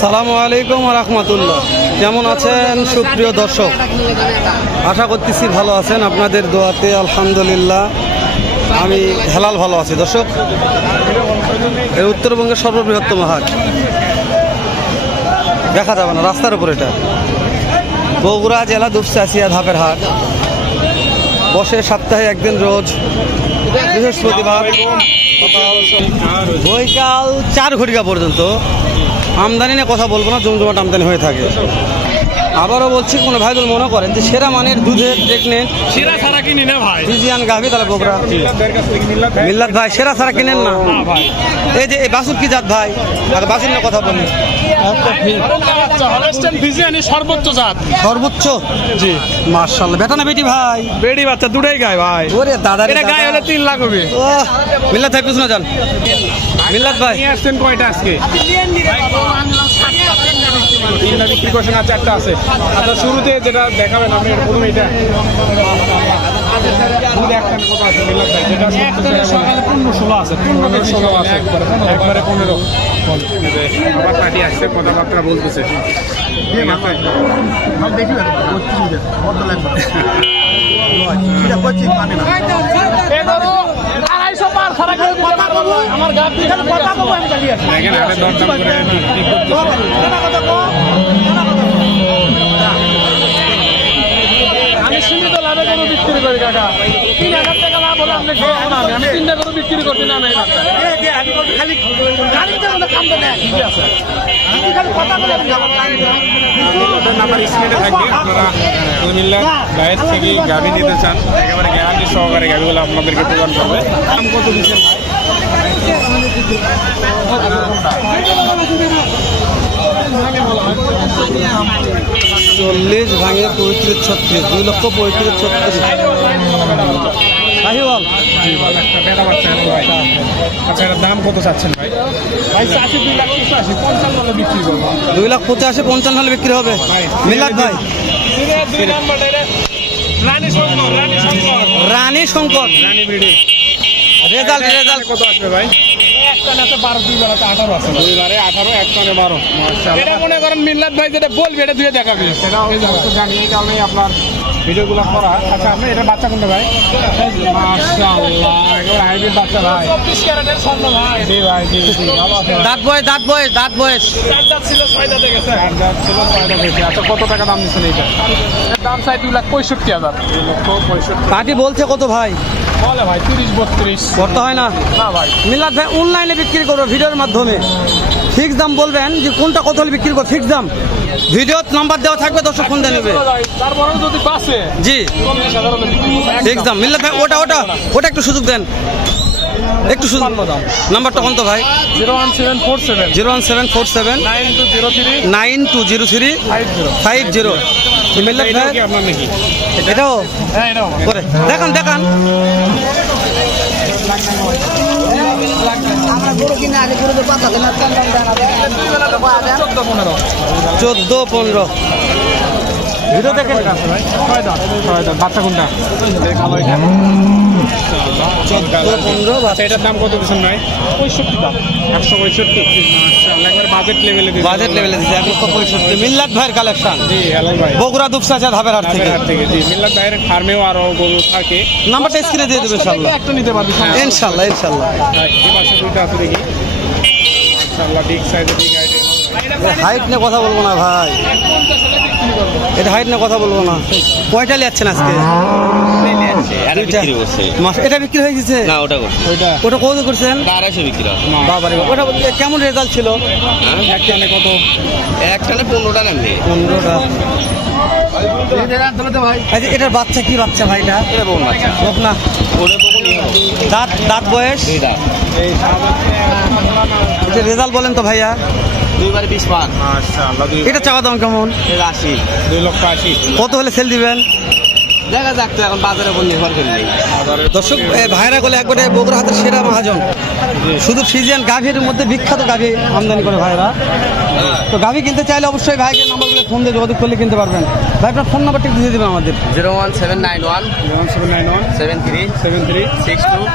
আসসালামু আলাইকুম রাহমাতুল্লাহ। কেমন আছেন সুপ্রিয় দর্শক? আশা করতেছি ভালো আছেন, আপনাদের দোয়াতে আলহামদুলিল্লাহ আমি হেলাল ভালো আছি। দর্শক, এই উত্তরবঙ্গের সর্ববৃহত্তম হাট, দেখা যাবে না রাস্তার উপর, এটা বগুড়া জেলা দুপচাচিয়া ধাপের হাট। বসে সপ্তাহে একদিন, রোজ বৃহস্পতিবার বৈকাল 4 ঘটিকা পর্যন্ত। আমদানি নিয়ে কথা বলবো না, জমজমাট আমদানি হয়ে থাকে। আবারও বলছি, কোনো ভাই যদি মনে করেন যে সেরা মানের দুধের প্রেগনেন্ট সেরা ছাড়া কিনি না ভাই, ফ্রিজিয়ান গাভী, তাহলে বগুড়া মিল্লাত ভাই সেরা ছাড়া কিনেন না ভাই। এই যে এই বাছুর কি জাত ভাই? বাছুর নিয়ে কথা বলি, সর্বোচ্চ জাত, সর্বোচ্চ। জি মাশাআল্লাহ। বেটা না বেটি ভাই? বেড়ি বাচ্চা দুটাই গায় ভাই। ওরে দাদা রে এটা গায়ে হলে 3 লাখ হবে। ওহ, মিল্লাত ভাই পিছনে যান। মিল্লাত ভাই নিয়ে আসছেন কয়টা আজকে? 3টা বিক্রি করছেন আর 4টা আছে। আচ্ছা, শুরুতে যেটা দেখাবেন আপনি, প্রথমে এটা দুধ একখানে কত আছে মিল্লাত ভাই? যেটা সকালে 15-16 আছে, 15-16 আছে, একবারে 15। আবার পার্টি আসছে, কথাবার্তা বলতেছে। আমার গাছ কথা বলবো, আমি চালিয়ে আসি। দেখেন আরে দরদাম করে বিক্রি করতেছে। আমি সীমিত লাভে গরু বিক্রি করি কাকা। 3,000 টাকা লাভ হলে আপনি খাওয়াবো না। আমি 3টা গরু বিক্রি করতে না নাই বাচ্চা। ঠিক আছে, নাম্বার স্ক্রিনে থাকবে। আপনারা কুমিল্লা গায়ের থেকে গাভি নিতে চান, একেবারে গ্যারান্টি সহকারে গাভিগুলো আপনাদেরকে প্রদান করবে। দাম কত দিচ্ছেন ভাই? 40 ভাঙে 35-36, 2,35,36। শাহিওয়াল বেটা বাচ্চা ভাই। আচ্ছা, এটার দাম কত চাচ্ছেন ভাই? ভাই চাষি 2,85,000, 55 হলে বিক্রি করবো। 2,85,000-55 হলে বিক্রি হবে। মিল্লাত ভাই দুই নাম্বারটা এটা রানী শঙ্কর, রানী শঙ্কর, রানী শঙ্কর রানী বিড়ি। রেজাল্ট কত আসবে ভাই? একটা আছে 12, 2 বেলাতে 18 আছে। 2 বারে 18, এক কানে 12। মাশাআল্লাহ। এটা মনে করেন মিল্লাত ভাই যেটা বলবে এটা দিয়ে দেখাবে। সেটাও তো জানি, এই কারণে আপনার ভিডিওগুলো করা। আচ্ছা, আপনি এটা বাচ্চা কোনটা ভাই? মাশাআল্লাহ, একেবারে হাইব্রিড বাচ্চা ভাই। 24 ক্যারেটের স্বর্ণ ভাই। জি ভাই, জি জি। ভালো আছে। দাঁত বয়স 4 দাঁত ছিল, 6 দাঁতে গেছে। 4 দাঁত ছিল, 6 দাঁতে গেছে। আচ্ছা, কত টাকা দাম দিচ্ছেন এইটা? এর দাম চাই 2,65,000। 2,65,000 পাটি বলছে কত ভাই? বলে ভাই 30-32 করতে হয় না না ভাই। মিল্লাত ভাই অনলাইনে বিক্রি করবো ভিডিওর মাধ্যমে, ফিক্স দাম বলবেন যে কোনটা কত হলে বিক্রি করবো, ফিক্স দাম। ভিডিওর নাম্বার দেওয়া থাকবে, দর্শক ফোন দিয়ে নেবে। তারপরেও যদি বাসে জি 40,000 হলে বিক্রি করবো। ফিক্স দাম। মিল্লাত ভাই ওটা একটু সুযোগ দেন, একটু সুযোগ। নাম্বারটা কোন তো ভাই? 01747 01747 9203 9203 50। মিল্লাত ভাই আপনার নাকি? এটাও হ্যাঁ, এটাও করে দেখান। $14-15 14-15 ভিডিও দেখেন। ভাই 6 দাঁত বাচ্চা কোনটা? ভালো এটা 14-15 আচ্ছা, এটার দাম কত দিচ্ছেন ভাই? 65 দাম, 165। মাশাআল্লাহ, একবার বাজেট লেভেলে দিচ্ছেন। বাজেট লেভেলে দিচ্ছে 165। মিল্লাত ভাইয়ের কালেকশন, জি হ্যালো ভাই, বগুড়া দুপচাচিয়া ধাপের হাট থেকে। হাট থেকে। জি, মিল্লাত ভাইয়ের ফার্মেও আরো গরু থাকে। নাম্বারটা স্ক্রিনে দিয়ে দেবে ইনশাআল্লাহ। একটা নিতে পারবি ইনশাআল্লাহ এই পাশে দুইটা আছে দেখি। মাশাআল্লাহ, বিগ সাইজের, বিগ আইডিয়া। হাইট নিয়ে কথা বলবো না ভাই, এটা হাইট নিয়ে কথা বলবো না। কয়টা নিচ্ছেন আজকে? এটা বিক্রি হয়ে গেছে না, ওটা করছি। ওটা কত করছেন? 250 বিক্রি হয়। বাবারে, ওটা কেমন রেজাল্ট ছিল? একখানে কত? একখানে 15টা নামবে। 15টা। আচ্ছা, এটার বাচ্চা কি বাচ্চা ভাই? এটা এটা বড় বাচ্চা। হোক না। ওটা বড় নিয়ে হবে। দাঁত বয়স? 2 দাঁত। এটা রেজাল্ট বলেন তো ভাইয়া। 2 বারে 20 পান। মাশাআল্লাহ, এটা চাওয়া দাম কেমন? এটা 80। 2,80,000। কত হলে সেল দিবেন? দেখা যাক, তো এখন বাজারের উপর নির্ভর করে নেই। দর্শক, ভাইরা বলে একবারে বগুড়া হাতের সেরা মহাজন, শুধু ফ্রিজিয়ান গাভীর মধ্যে বিখ্যাত গাভী আমদানি করে ভাইরা। তো গাভী কিনতে চাইলে অবশ্যই ভাইকে নাম্বারগুলো ফোন দিয়ে যোগাযোগ করলে কিনতে পারবেন। ভাই আপনার ফোন নাম্বারটা একটু দিয়ে দেবেন আমাদের। 01791 01791 73 73 62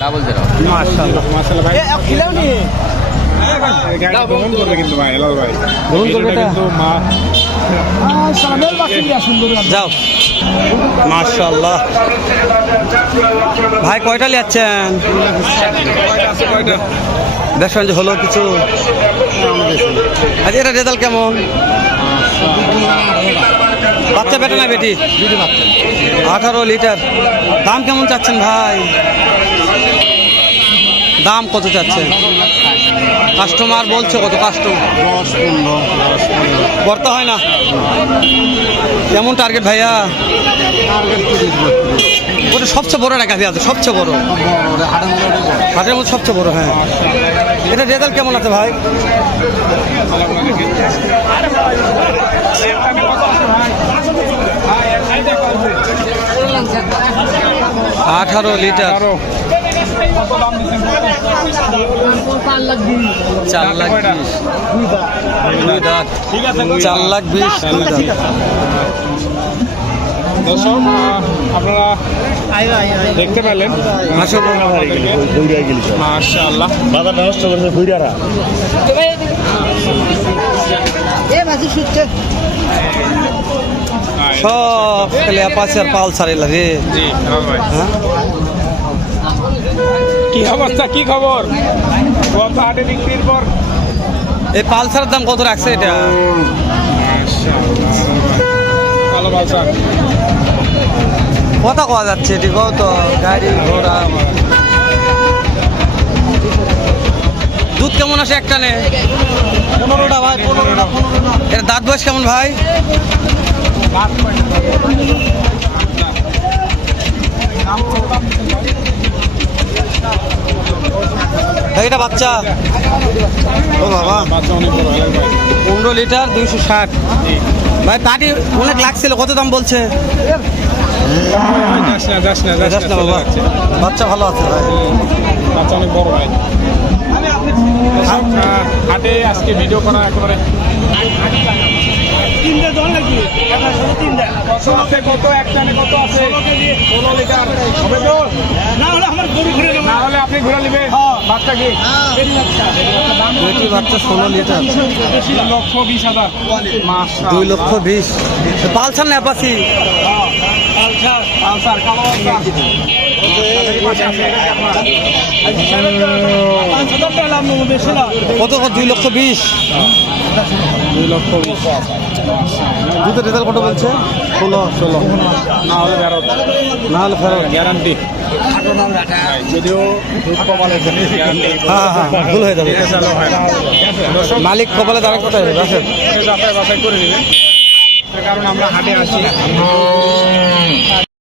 00। মাশাআল্লাহ মাশাআল্লাহ ভাই। গাড়ি গ্রহণ করবে কিন্তু ভাই হেলাল ভাই গ্রহণ করবে এটা? কিন্তু মা সালামের বাসিন্দা সুন্দর যাও মাশাআল্লাহ। ভাই কয়টা নিচ্ছেন? আছে কয়টা বেশ যে হলো কিছু। আজ এটা রেজাল্ট কেমন? বাচ্চা বেটা না বেটি? 18 লিটার। দাম কেমন চাচ্ছেন ভাই? দাম কত চাচ্ছেন? কাস্টমার বলছে কত? কাস্টমার 10-15 করতে হয় না। কেমন টার্গেট ভাইয়া? ওটা সবচেয়ে বড় না গাভি আছে, সবচেয়ে বড় হাটের মধ্যে সবচেয়ে বড়। হ্যাঁ, এটা রেজাল্ট কেমন আছে ভাই? 18 লিটার। 4,20,000 দুই দাঁত। 4,20,000 দর্শক আপনারা দেখতে পেলেন মাশাআল্লাহ সব খালি অ্যাপাচি আর পালসার এলা রে। জি হেলাল ভাই হ্যাঁ, কি অবস্থা কি খবর গত হাটে বিক্রির পর এই পালসারের দাম কত রাখছে এটা? ভালো বাজার কত কোয়া যাচ্ছে এটি? কত গাড়ি ঘোড়া দুধ কেমন আসে একটা নে? 15টা ভাই, 15টা। এর দাঁত বয়স কেমন ভাই? ভাই এটা বাচ্চা? ও বাবা, বাচ্চা অনেক বড় হেলাল ভাই 15 লিটার 260। ভাই পাটি অনেক লাগছিল, কত দাম বলছে? যাস না যাস না বাবা, বাচ্চা ভালো আছে ভাই। বাচ্চা অনেক বড় ভাই হাটে আজকে ভিডিও করা একেবারে কত একটানে কত আছে 16 লিটার হবে তো? না হলে আপনি ঘুরে নেবেন বাচ্চা কি বেটি বাচ্চা 16 লিটার 2,20,000 মাশাআল্লাহ 2,20,000। পালসার না অ্যাপাচি? আনসার কালো কত? 2,20,000। 2,20,000 দুধের রেজাল্ট কত বলছে? 16। না হলে ফেরত না হলে ফেরত। গ্যারান্টি যদিও দুধ কপালে গ্যারান্টি হ্যাঁ হ্যাঁ, ভুল হয়ে যাবে। হয় না দর্শক মালিক কপালে দাঁড়া কোথায় আসেন? যাচাই বাছাই করে দিবেন কারণ আমরা হাটে আসি